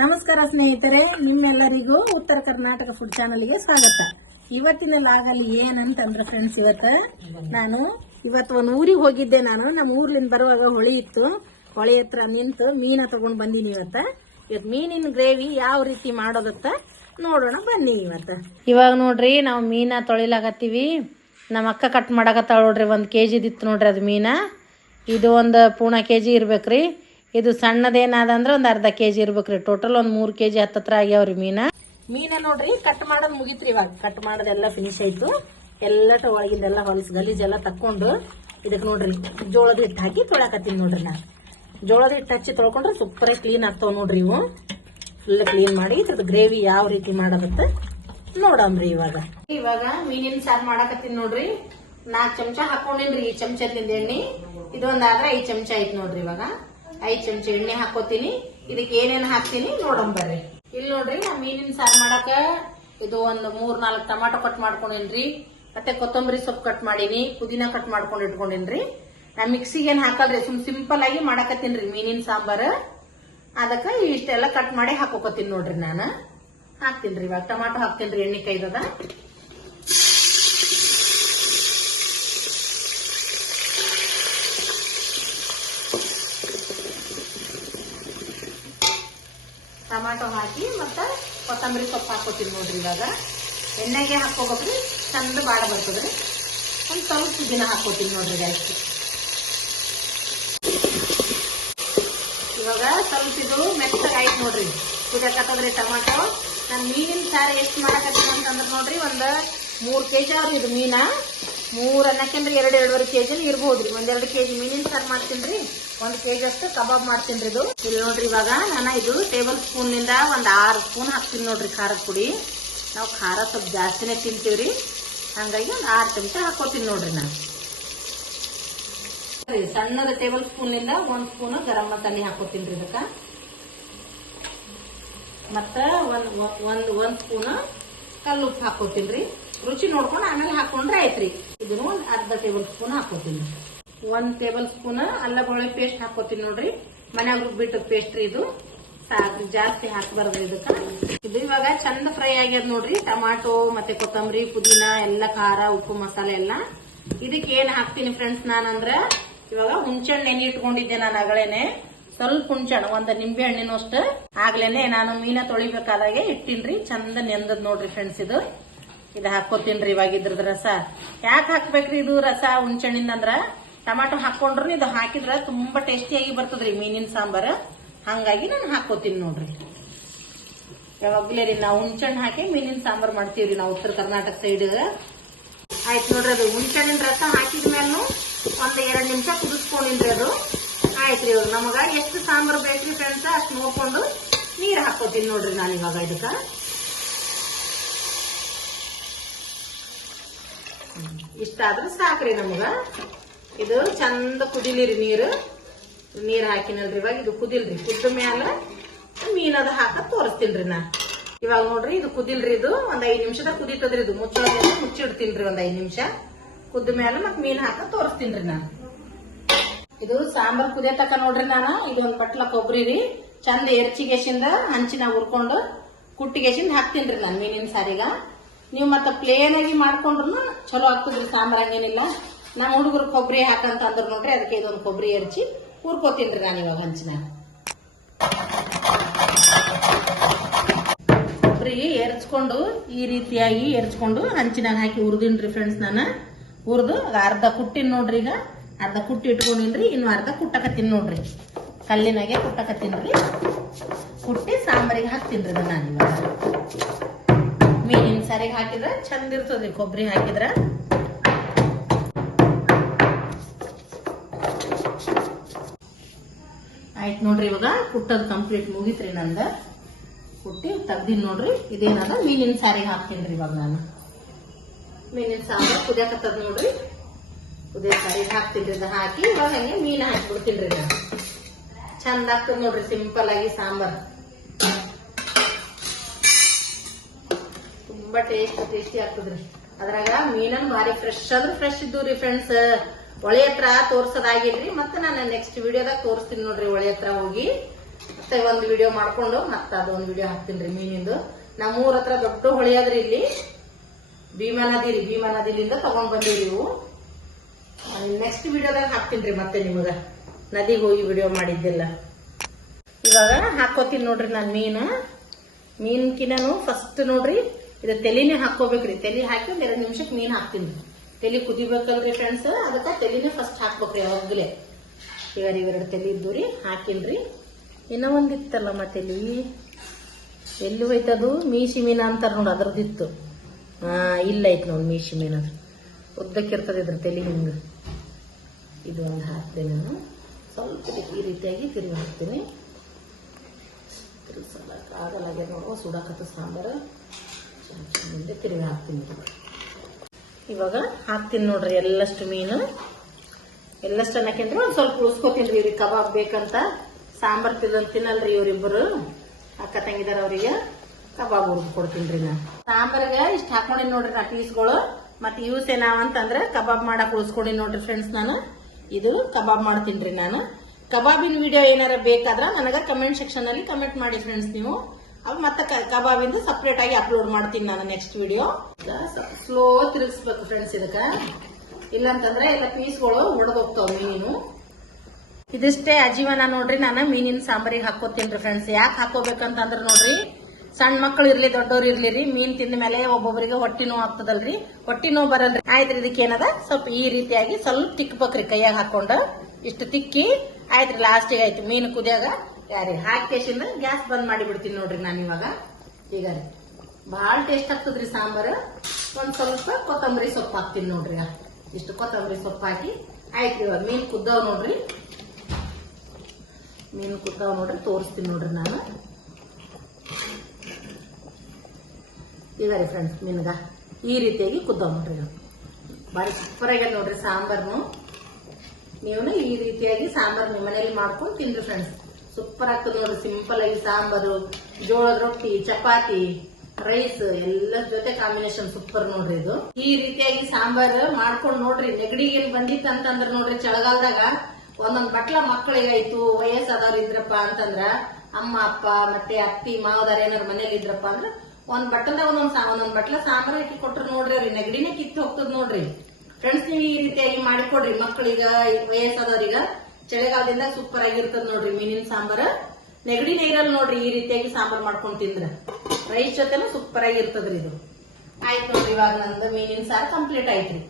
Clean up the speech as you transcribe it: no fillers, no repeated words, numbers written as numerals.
ನಮಸ್ಕಾರ ಸ್ನೇಹಿತರೆ, ನಿಮ್ಮೆಲ್ಲರಿಗೂ ಉತ್ತರ ಕರ್ನಾಟಕ ಫುಡ್ ಚಾನಲ್ಗೆ ಸ್ವಾಗತ. ಇವತ್ತಿನ ಲಾಗಲ್ಲಿ ಏನಂತಂದ್ರೆ ಫ್ರೆಂಡ್ಸ್, ಇವತ್ತು ಒಂದು ಊರಿಗೆ ಹೋಗಿದ್ದೆ. ನಮ್ಮ ಊರ್ಲಿಂದ ಬರುವಾಗ ಹೊಳಿ ಇತ್ತು. ಹೊಳೆ ಹತ್ರ ನಿಂತು ಮೀನ ತಗೊಂಡ್ ಬಂದೀನಿ. ಇವತ್ತು ಮೀನಿನ ಗ್ರೇವಿ ಯಾವ ರೀತಿ ಮಾಡೋದತ್ತ ನೋಡೋಣ ಬನ್ನಿ. ಇವಾಗ ನೋಡ್ರಿ, ನಾವು ಮೀನ ತೊಳಿಲಾಗತ್ತೀವಿ. ನಮ್ಮ ಅಕ್ಕ ಕಟ್ ಮಾಡಕತ್ತಾಳ ನೋಡ್ರಿ. 1 kg ಇತ್ತು ನೋಡ್ರಿ ಅದು ಮೀನ. ಇದು ಒಂದು ಪೂರ್ಣ kg ಇರ್ಬೇಕ್ರಿ. ಇದು ಸಣ್ಣದೇನಾದಂದ್ರೆ ಒಂದು ಅರ್ಧ kg ಇರ್ಬೇಕ್ರಿ. ಟೋಟಲ್ ಒಂದು 3 kg ಹತ್ತತ್ರ ಆಗ್ಯಾವ್ರಿ ಮೀನ ನೋಡ್ರಿ. ಕಟ್ ಮಾಡೋದ್ ಮುಗಿತ್ರಿ. ಇವಾಗ ಕಟ್ ಮಾಡೋದೆಲ್ಲ ಫಿನಿಶ್ ಆಯ್ತು. ಎಲ್ಲ ಒಳಗಿಂದೆಲ್ಲ ಹೊಲಸು ಗಲೀಜೆಲ್ಲ ತಕ್ಕೊಂಡು ಇದಕ್ಕೆ ನೋಡ್ರಿ ಜೋಳದ ಹಿಟ್ಟು ಹಾಕಿ ತೊಳಕತ್ತೀನಿ ನೋಡ್ರಿ. ನಾನು ಜೋಳದ ಹಿಟ್ಟು ಹಚ್ಚಿ ತೊಳ್ಕೊಂಡ್ರೆ ಸೂಪರ್ ಕ್ಲೀನ್ ಆಗ್ತಾವ ನೋಡ್ರಿ. ಇವು ಫುಲ್ ಕ್ಲೀನ್ ಮಾಡಿ ಇದ್ರದ್ದು ಗ್ರೇವಿ ಯಾವ ರೀತಿ ಮಾಡೋದತ್ತ ನೋಡಮ್ರಿ. ಇವಾಗ ಮೀನಿನ ಸಾರು ಮಾಡಕತ್ತೀನಿ ನೋಡ್ರಿ. 4 ಚಮಚ ಹಾಕೊಂಡಿನ್ರಿ ಈ ಚಮಚದಿಂದ ಎಣ್ಣೆ. ಇದೊಂದಾದ್ರೆ 5 ಚಮಚ ಐತ್ ನೋಡ್ರಿ. ಇವಾಗ 5 ಚಮಚ ಎಣ್ಣೆ ಹಾಕೋತೀನಿ. ಇದಕ್ಕೆ ಏನೇನು ಹಾಕ್ತೀನಿ ನೋಡಮ್ ಬರ್ರಿ. ಇಲ್ಲಿ ನೋಡ್ರಿ, ನಾ ಮೀನಿನ ಸಾರು ಮಾಡಾಕ ಇದು ಒಂದು 3-4 ಟೊಮಾಟೊ ಕಟ್ ಮಾಡ್ಕೊಂಡೇನ್ರಿ. ಮತ್ತೆ ಕೊತ್ತಂಬರಿ ಸೊಪ್ಪು ಕಟ್ ಮಾಡೀನಿ, ಪುದೀನ ಕಟ್ ಮಾಡ್ಕೊಂಡು ಇಟ್ಕೊಂಡೇನ್ರಿ. ನಾ ಮಿಕ್ಸಿಗೆ ಏನ್ ಹಾಕಲ್ರಿ, ಸಿಂಪಲ್ ಆಗಿ ಮಾಡಾಕತ್ತೀನ್ರಿ ಮೀನಿನ ಸಾಂಬಾರು. ಅದಕ್ಕ ಇಷ್ಟೆಲ್ಲ ಕಟ್ ಮಾಡಿ ಹಾಕೋಕತ್ತೀನಿ ನೋಡ್ರಿ. ನಾನು ಹಾಕ್ತೀನ್ರಿ. ಇವಾಗ ಟೊಮಾಟೊ ಹಾಕ್ತೀನ್ರಿ. ಎಣ್ಣೆ ಕೈದದ ಟೊಮಾಟೊ ಹಾಕಿ ಮತ್ತೆ ಕೊತ್ತಂಬರಿ ಸೊಪ್ಪು ಹಾಕೋತೀನಿ ನೋಡ್ರಿ. ಇವಾಗ ಎಣ್ಣೆಗೆ ಹಾಕೋಬೇಕ್ರಿ, ಚಂದ ಬಾಡ ಬರ್ತದ್ರಿ. ಒಂದು ಸ್ವಲ್ಪ ಪುದೀನ ಹಾಕೋತೀನಿ ನೋಡ್ರಿ ಜಾಸ್ತಿ. ಇವಾಗ ಸ್ವಲ್ಪ ಇದು ಮೆತ್ತಗಾಯ್ತು ನೋಡ್ರಿ. ಕುದಿಯಕತ್ತದ್ರಿ ಟೊಮಾಟೊ. ನಾನು ಮೀನಿನ ಸಾರು ಎಷ್ಟು ಮಾಡಕತ್ತೀನಿ ಅಂತಂದ್ರೆ ನೋಡ್ರಿ, ಒಂದು 3 kg ಅವ್ರಿ ಇದು ಮೀನ. 3 ಅನ್ನಕ್ಕೆಂದ್ರೆ 2-2.5 kg ಇರ್ಬೋದ್ರಿ. 1-2 kg ಮೀನಿನ ಸಾರು ಮಾಡ್ತೀನ್ರಿ. 1 kg ಅಷ್ಟು ಕಬಾಬ್ ಮಾಡ್ತೀನಿ ಇದು. ಇಲ್ಲಿ ನೋಡ್ರಿ, ಇವಾಗ ನಾನು ಇದು ಟೇಬಲ್ ಸ್ಪೂನ್ ನಿಂದ ಒಂದು 6 ಸ್ಪೂನ್ ಹಾಕ್ತೀನಿ ನೋಡ್ರಿ ಖಾರದ ಪುಡಿ. ನಾವು ಖಾರ ಸ್ವಲ್ಪ ಜಾಸ್ತಿನೇ ತಿಂತೀವ್ರಿ, ಹಂಗಾಗಿ ಒಂದು 6 ಚಮಚ ಹಾಕೋತೀನಿ ನೋಡ್ರಿ. ನಾನು ಸಣ್ಣದ ಟೇಬಲ್ ಸ್ಪೂನ್ ನಿಂದ 1 ಸ್ಪೂನ್ ಗರಂ ಮಸಾಲೆ ಹಾಕೋತೀನಿ ಇದಕ್ಕ. ಮತ್ತ ಒಂದ್ ಸ್ಪೂನ್ ಕಲ್ಲು ಉಪ್ಪು ಹಾಕೋತೀನಿ. ರುಚಿ ನೋಡ್ಕೊಂಡು ಆಮೇಲೆ ಹಾಕೊಂಡ್ರೆ ಆಯ್ತ್ರಿ. ಇದನ್ನು ಒಂದು ಅರ್ಧ ಟೇಬಲ್ ಸ್ಪೂನ್ ಹಾಕೋತೀನಿ. 1 ಟೇಬಲ್ ಸ್ಪೂನ್ ಅಲ್ಲ ಬೆಳ್ಳುಳ್ಳಿ ಪೇಸ್ಟ್ ಹಾಕೋತೀನಿ ನೋಡ್ರಿ. ಮನ್ಯಾಗ ರುಬ್ಬಿಟ್ಟು ಪೇಸ್ಟ್ ರೀ ಇದು. ಸಾಕ್ರಿ, ಜಾಸ್ತಿ ಹಾಕಬಾರ್ದು ಇದಕ್ಕ. ಇದು ಇವಾಗ ಚಂದ ಫ್ರೈ ಆಗ್ಯದ ನೋಡ್ರಿ. ಟೊಮಾಟೊ ಮತ್ತೆ ಕೊತ್ತಂಬರಿ, ಪುದೀನ ಎಲ್ಲ, ಖಾರ, ಉಪ್ಪು, ಮಸಾಲೆ ಎಲ್ಲ. ಇದಕ್ಕೆ ಏನ್ ಹಾಕ್ತೀನಿ ಫ್ರೆಂಡ್ಸ್ ನಾನಂದ್ರ, ಇವಾಗ ಹುಂಚೆಹಣ್ಣು ನೆನೆ ಇಟ್ಕೊಂಡಿದ್ದೆ ನಾನು ಅಗಳೇನೆ. ಸ್ವಲ್ಪ ಹುಂಚೆಹಣ್ಣು, ಒಂದು ನಿಂಬೆ ಹಣ್ಣಿನಷ್ಟು ಆಗ್ಲೇನೆ ನಾನು ಮೀನ ತೊಳಿಬೇಕಾದಾಗೆ ಇಟ್ಟಿನ್ರಿ. ಚಂದ ನೆಂದದ್ ನೋಡ್ರಿ ಫ್ರೆಂಡ್ಸ್. ಇದು ಹಾಕೋತೀನ್ರಿ. ಇವಾಗ ಇದ್ರದ್ ರಸ ಯಾಕೆ ಹಾಕ್ಬೇಕ್ರಿ ಇದು ರಸ ಹುಂಚೆಹಣ್ಣಿಂದ ಅಂದ್ರ, ಟೊಮಾಟೊ ಹಾಕೊಂಡ್ರು ಇದು ಹಾಕಿದ್ರ ತುಂಬಾ ಟೇಸ್ಟಿಯಾಗಿ ಬರ್ತದ್ರಿ ಮೀನಿನ ಸಾಂಬಾರ್. ಹಂಗಾಗಿ ನಾನು ಹಾಕೋತೀನಿ ನೋಡ್ರಿ. ಯಾವಾಗ್ಲೇ ರೀ ನಾವು ಹುಂಚೆಹಣ್ಣು ಹಾಕಿ ಮೀನಿನ ಸಾಂಬಾರ್ ಮಾಡ್ತೀವ್ರಿ ನಾವು ಉತ್ತರ ಕರ್ನಾಟಕ ಸೈಡ್. ಆಯ್ತು ನೋಡ್ರಿ, ಅದು ಹುಂಚೆಹಣ್ಣಿನ ರಸ ಹಾಕಿದ್ಮೇಲೆ ಒಂದು 2 ನಿಮಿಷ ಕುದಿಸ್ಕೊಂಡಿನ್ರಿ. ಅದು ಆಯ್ತ್ರಿ. ಇವಾಗ ನಮಗ ಎಷ್ಟು ಸಾಂಬಾರ್ ಬೇಕ್ರಿ ಫ್ರೆಂಡ್ಸ್ ಅಷ್ಟು ನೋಡ್ಕೊಂಡು ನೀರ್ ಹಾಕೋತೀನಿ ನೋಡ್ರಿ ನಾನು ಇವಾಗ ಇದಕ್ಕ. ಇಷ್ಟಾದ್ರೆ ಸಾಕ್ರಿ ನಮಗ. ಇದು ಚಂದ ಕುದಿಲಿರಿ ನೀರ್ ಹಾಕಿನಲ್ರಿ. ಇವಾಗ ಇದು ಕುದಿಲ್ರಿ. ಕುದ್ದ ಮ್ಯಾಲ ಮೀನದ ಹಾಕ ತೋರಿಸ್ತೀನ್ರಿ ನಾ. ಇವಾಗ ನೋಡ್ರಿ, ಇದು ಕುದಿಲ್ರಿ. ಇದು ಒಂದ್ 5 ನಿಮಿಷದ ಕುದಿತದ್ರಿ. ಇದು ಮುಚ್ಚಿಡ್ತೀನ್ರಿ ಒಂದ್ 5 ನಿಮಿಷ. ಕುದ್ದ ಮ್ಯಾಲ ಮತ್ ಮೀನ್ ಹಾಕ ತೋರಿಸ್ತೀನ್ರಿ ನಾನು. ಇದು ಸಾಂಬಾರ್ ಕುದಿಯತಕ್ಕ ನೋಡ್ರಿ. ನಾನು ಇದು ಒಂದ್ ಪಟ್ಲ ಕೊಬ್ಬರಿ ರೀ, ಚಂದ ಎರ್ಚಿಗೆಸಿಂದ ಹಂಚಿನ ಹುರ್ಕೊಂಡು ಕುಟ್ಟಿಗೆಸಿಂದ ಹಾಕ್ತೀನ್ರಿ ನಾನು ಮೀನಿನ ಸಾರಿಗ. ನೀವು ಮತ್ತೆ ಪ್ಲೇನ್ ಆಗಿ ಮಾಡ್ಕೊಂಡ್ರು ಚಲೋ ಆಗ್ತದ್ರಿ ಸಾಂಬಾರ್, ಹಂಗೇನಿಲ್ಲ. ನಮ್ಮ ಹುಡುಗರು ಕೊಬ್ಬರಿ ಹಾಕಂತ ಅಂದ್ರ ನೋಡ್ರಿ, ಅದಕ್ಕೆ ಇದೊಂದು ಕೊಬ್ಬರಿ ಎರ್ಚಿ ಹುರ್ಕೋತೀನ್ರಿ ನಾನು ಇವಾಗ ಹಂಚಿನ. ಕೊಬ್ಬರಿ ಎರ್ಚ್ಕೊಂಡು ಈ ರೀತಿಯಾಗಿ ಎರ್ಚ್ಕೊಂಡು ಹಂಚಿನಾಗ ಹಾಕಿ ಹುರಿದಿನ್ರಿ ಫ್ರೆಂಡ್ಸ್. ನಾನು ಹುರಿದು ಅರ್ಧ ಕುಟ್ಟಿನ್ ನೋಡ್ರಿ. ಈಗ ಅರ್ಧ ಕುಟ್ಟಿ ಇಟ್ಕೊಂಡಿನ್ರಿ, ಇನ್ನು ಅರ್ಧ ಕುಟ್ಟಕತ್ತೀನಿ ನೋಡ್ರಿ. ಕಲ್ಲಿನಾಗೆ ಕುಟ್ಟಕತ್ತೀನ್ರಿ. ಕುಟ್ಟಿ ಸಾಂಬಾರಿಗೆ ಹಾಕ್ತೀನ್ರಿ ನಾನು ಇವಾಗ. ಮೀನಿನ ಸಾರಿಗೆ ಹಾಕಿದ್ರ ಚಂದ ಇರ್ತದ್ರಿ ಕೊಬ್ಬರಿ ಹಾಕಿದ್ರ. ಆಯ್ತು ನೋಡ್ರಿ, ಇವಾಗ ಕುಟ್ಟದ್ ಕಂಪ್ಲೀಟ್ ಮುಗಿತ್ರಿ ನಂದ. ಕುಟ್ಟಿ ತೆಗ್ದಿನ್ ನೋಡ್ರಿ. ಇದೇನದ ಮೀನಿನ ಸಾರಿಗೆ ಹಾಕ್ತೀನ್ರಿ ಇವಾಗ ನಾನು. ಮೀನಿನ ಸಾಂಬಾರ್ ಕುದಿಯಕತ್ತದ ನೋಡ್ರಿ. ಕುದಿಯ ಸಾರಿಗೆ ಹಾಕ್ತೀನ್ರಿ. ಹಾಕಿ ಇವಾಗ ಹಂಗೆ ಮೀನ ಹಾಕ್ಬಿಡ್ತೀನ್ರಿ ನಾನು. ಚಂದ ಆಗ್ತದ ನೋಡ್ರಿ, ಸಿಂಪಲ್ ಆಗಿ ಸಾಂಬಾರ್. ತುಂಬಾ ಟೇಸ್ಟಿ ಆಗ್ತದ್ರಿ. ಅದ್ರಾಗ ಮೀನನ್ ಭಾರಿ ಫ್ರೆಶ್ ಆದ್ರೆ ಫ್ರೆಶ್ ಇದ್ದು ಫ್ರೆಂಡ್ಸ್. ಹೊಳೆ ಹತ್ರ ತೋರ್ಸೋದಾಗಿಲ್ರಿ. ಮತ್ತೆ ನಾನು ನೆಕ್ಸ್ಟ್ ವಿಡಿಯೋದಾಗ ತೋರಿಸ್ತೀನಿ ನೋಡ್ರಿ. ಹೊಳೆ ಹತ್ರ ಹೋಗಿ ಮತ್ತೆ ಒಂದು ವಿಡಿಯೋ ಮಾಡ್ಕೊಂಡು ಮತ್ತೆ ಅದೊಂದು ವಿಡಿಯೋ ಹಾಕ್ತೀನಿ ರೀ ಮೀನಿಂದು. ನಮ್ಮೂರ ಹತ್ರ ದೊಡ್ಡ ಹೊಳಿ ಅದ್ರಿ ಇಲ್ಲಿ, ಭೀಮಾ ನದಿ ರೀ. ಭೀಮಾ ನದಿಲಿಂದ ತಗೊಂಡ್ ಬಂದಿವಿ ಇವು. ನೆಕ್ಸ್ಟ್ ವಿಡಿಯೋದಾಗ ಹಾಕ್ತೀನಿ ರೀ ಮತ್ತೆ ನಿಮಗ ನದಿಗೆ ಹೋಗಿ ವಿಡಿಯೋ ಮಾಡಿದ್ದೆಲ್ಲ. ಇವಾಗ ಹಾಕೋತೀನಿ ನೋಡ್ರಿ ನಾನು ಮೀನ್ಕಿನೂ ಫಸ್ಟ್ ನೋಡ್ರಿ ಇದು ತೆಲಿನೇ ಹಾಕೋಬೇಕ್ರಿ. ತೆಲಿ ಹಾಕಿ ಒಂದ್ 2 ನಿಮಿಷಕ್ಕೆ ಮೀನ್ ಹಾಕ್ತೀನಿ. ತೆಲಿ ಕುದಿಬೇಕಲ್ರಿ ಫ್ರೆಂಡ್ಸ್, ಅದಕ್ಕೆ ತೆಲಿನೇ ಫಸ್ಟ್ ಹಾಕ್ಬೇಕ್ರಿ ಯಾವಾಗ್ಲೇ. ಇವೆರಡು ತೆಲಿ ಇದ್ದು ರೀ ಹಾಕಿನ್ರಿ. ಇನ್ನೂ ಒಂದಿತ್ತಲ್ಲ ತೆಲಿ ಎಲ್ಲಿ ಹೋಯ್ತದು, ಮೀಸಿ ಮೀನ ಅಂತಾರ ನೋಡಿ, ಅದ್ರದ್ದಿತ್ತು. ಇಲ್ಲ ಐತ್ ನೋಡಿ ಮೀಸಿ ಮೀನ, ಅದು ಉದ್ದಕ್ಕಿರ್ತದೆ ಇದ್ರ ತೆಲಿ ಹಿಂಗ. ಇದು ಒಂದು ಹಾಕ್ತೀನಿ ನಾನು. ಸ್ವಲ್ಪ ಈ ರೀತಿಯಾಗಿ ತಿರುಗಿ ಹಾಕ್ತೀನಿ. ತಿರುಗಿಸಲಕ್ಕ ಆಗಲಾಗೆ ನೋಡುವ, ಸುಡಾಕತ್ತ ಸಾಂಬಾರು. ಮುಂದೆ ತಿರುಗಿ ಹಾಕ್ತೀನಿ. ಇವಾಗ ಹಾಕ್ತೀನಿ ನೋಡ್ರಿ ಎಲ್ಲಷ್ಟು ಮೀನು. ಎಲ್ಲಷ್ಟು ಅನ್ನಕಂದ್ರೆ ಒಂದ್ ಸ್ವಲ್ಪ ಉಳಿಸ್ಕೋತೀನಿ ರೀ. ಕಬಾಬ್ ಬೇಕಂತ ಸಾಂಬಾರ್ ತಿನ್ನಲ್ರಿ ಇವ್ರಿಬ್ಬರು ಅಕ್ಕ ತಂಗಿದಾರ, ಅವ್ರಿಗೆ ಕಬಾಬ್ ಹುರಿದು ಕೊಡ್ತೀನಿ ರೀ ನಾನು. ಸಾಂಬಾರ್ಗೆ ಇಷ್ಟ ಹಾಕೊಂಡಿನಿ ನೋಡ್ರಿ ನಾ ಪೀಸ್ಗಳು. ಮತ್ತೆ ಯೂಸ್ ಏನಾವಂತಂದ್ರೆ ಕಬಾಬ್ ಮಾಡಕ್ ಉಳಿಸ್ಕೊಡಿ ನೋಡ್ರಿ ಫ್ರೆಂಡ್ಸ್. ನಾನು ಇದು ಕಬಾಬ್ ಮಾಡ್ತೀನಿ ರೀ ನಾನು. ಕಬಾಬಿನ ವಿಡಿಯೋ ಏನಾರ ಬೇಕಾದ್ರ ನನಗ ಕಮೆಂಟ್ ಸೆಕ್ಷನ್ ಅಲ್ಲಿ ಕಮೆಂಟ್ ಮಾಡಿ ಫ್ರೆಂಡ್ಸ್ ನೀವು. ಅವ್ ಮತ್ತೆ ಕಬಾಬಿಂದ ಸಪ್ರೇಟ್ ಆಗಿ ಅಪ್ಲೋಡ್ ಮಾಡ್ತೀನಿ ನಾನು ನೆಕ್ಸ್ಟ್ ವಿಡಿಯೋ. ಸ್ಲೋ ತಿರುಗಿಸ್ಬೇಕು ಫ್ರೆಂಡ್ಸ್ ಇದಕ್ಕ, ಇಲ್ಲಂತಂದ್ರೆ ಎಲ್ಲ ಪೀಸ್ಗಳು ಒಡೆದೋಗ್ತಾವ ಮೀನು. ಇದಿಷ್ಟೇ ಅಜೀವನ ನೋಡ್ರಿ. ನಾನು ಮೀನಿನ ಸಾಂಬಾರಿಗೆ ಹಾಕೋತೀನಿ ಫ್ರೆಂಡ್ಸ್. ಯಾಕೆ ಹಾಕೋಬೇಕಂತಂದ್ರ ನೋಡ್ರಿ, ಸಣ್ಣ ಮಕ್ಕಳು ಇರ್ಲಿ ದೊಡ್ಡವ್ರು ಇರ್ಲಿ ರೀ, ಮೀನ್ ತಿಂದ ಮೇಲೆ ಒಬ್ಬೊಬ್ಬರಿಗೆ ಹೊಟ್ಟಿ ನೋವು ಆಗ್ತದಲ್ರಿ, ಹೊಟ್ಟಿ ನೋವು ಬರಲ್ರಿ. ಆಯ್ತ್ರಿ, ಇದಕ್ಕೆ ಏನದ ಸ್ವಲ್ಪ ಈ ರೀತಿಯಾಗಿ ಸ್ವಲ್ಪ ತಿಕ್ಬೇಕ್ರಿ ಕೈಯಾಗ ಹಾಕೊಂಡ. ಇಷ್ಟು ತಿಕ್ಕಿ ಆಯ್ತ್ರಿ, ಲಾಸ್ಟಿಗೆ ಆಯ್ತು ಮೀನು ಕುದಿಯಾಗ ಯಾರಿ ಹಾಕಿಸಿಂದ ಗ್ಯಾಸ್ ಬಂದ್ ಮಾಡಿ ಬಿಡ್ತೀನಿ ನೋಡ್ರಿ ನಾನು ಇವಾಗ. ಈಗ ರೀ ಬಹಳ ಟೇಸ್ಟ್ ಆಗ್ತದ್ರಿ ಸಾಂಬಾರು. ಒಂದ್ ಸ್ವಲ್ಪ ಕೊತ್ತಂಬರಿ ಸೊಪ್ಪು ಹಾಕ್ತೀನಿ ನೋಡ್ರಿ. ಇಷ್ಟು ಕೊತ್ತಂಬರಿ ಸೊಪ್ಪು ಹಾಕಿ ಆಯ್ತ್ರಿ. ಇವಾಗ ಮೀನ್ ಕುದ್ದಾವ್ ನೋಡ್ರಿ, ಮೀನು ಕುದ್ದಾವ್ ನೋಡ್ರಿ, ತೋರಿಸ್ತೀನಿ ನೋಡ್ರಿ ನಾನು. ಈಗ ರೀ ಫ್ರೆಂಡ್ಸ್ ಮೀನ್ಗ ಈ ರೀತಿಯಾಗಿ ಕುದ್ದಾವ್ ನೋಡ್ರಿ. ಬಾರಿ ಸೂಪರ್ ಆಗ್ಯದ ನೋಡ್ರಿ ಸಾಂಬಾರ್ನು. ನೀವು ಈ ರೀತಿಯಾಗಿ ಸಾಂಬಾರ್ ನಿಮ್ಮ ಮನೇಲಿ ಮಾಡ್ಕೊಂಡು ತಿನ್ರಿ ಫ್ರೆಂಡ್ಸ್. ಸೂಪರ್ ಆಗ್ತದೆ ನೋಡ್ರಿ. ಸಿಂಪಲ್ ಆಗಿ ಸಾಂಬಾರು, ಜೋಳದ ರೊಟ್ಟಿ, ಚಪಾತಿ, ರೈಸ್ ಎಲ್ಲ ಜೊತೆ ಕಾಂಬಿನೇಷನ್ ಸೂಪರ್ ನೋಡ್ರಿ ಇದು. ಈ ರೀತಿಯಾಗಿ ಸಾಂಬಾರ್ ಮಾಡ್ಕೊಂಡ್ ನೋಡ್ರಿ. ನೆಗಡಿಗೆ ಬಂದಿತ್ತು ಅಂತಂದ್ರ ನೋಡ್ರಿ, ಚಳಿಗಾಲದಾಗ ಒಂದೊಂದ್ ಬಟ್ಲ ಮಕ್ಕಳಿಗೆ ಆಯ್ತು, ವಯಸ್ಸಾದವ್ರು ಇದ್ರಪ್ಪ ಅಂತಂದ್ರ, ಅಮ್ಮ ಅಪ್ಪ ಮತ್ತೆ ಅತ್ತಿ ಮಾವದಾರ ಏನಾರು ಮನೇಲಿ ಇದ್ರಪ್ಪ ಅಂದ್ರ ಒಂದ್ ಬಟ್ಟಲ್ದಾಗ ಒಂದೊಂದ್ ಬಟ್ಲ ಸಾಂಬಾರ್ ಹಾಕಿ ಕೊಟ್ರು ನೋಡ್ರಿ, ಅವ್ರಿ ನೆಗಡಿನೇ ಕಿತ್ತು ಹೋಗ್ತದ ನೋಡ್ರಿ ಫ್ರೆಂಡ್ಸ್. ನೀವು ಈ ರೀತಿಯಾಗಿ ಮಾಡಿಕೊಡ್ರಿ ಮಕ್ಕಳಿಗ, ವಯಸ್ಸಾದವ್ರಿಗ. ಚಳಿಗಾಲದಿಂದ ಸೂಪರ್ ಆಗಿರ್ತದ ನೋಡ್ರಿ ಮೀನಿನ ಸಾಂಬಾರ. ನೆಗಡಿನೇ ಇರಲ್ಲ ನೋಡ್ರಿ ಈ ರೀತಿಯಾಗಿ ಸಾಂಬಾರ್ ಮಾಡ್ಕೊಂಡ್ ತಿಂದ್ರ. ರೈಸ್ ಜೊತೆನೂ ಸೂಪರ್ ಆಗಿರ್ತದ್ರಿ ಇದು. ಆಯ್ತು ನೋಡ್ರಿ, ಇವಾಗ ನಂದು ಮೀನಿನ ಸಾರು ಕಂಪ್ಲೀಟ್ ಆಯ್ತ್ರಿ.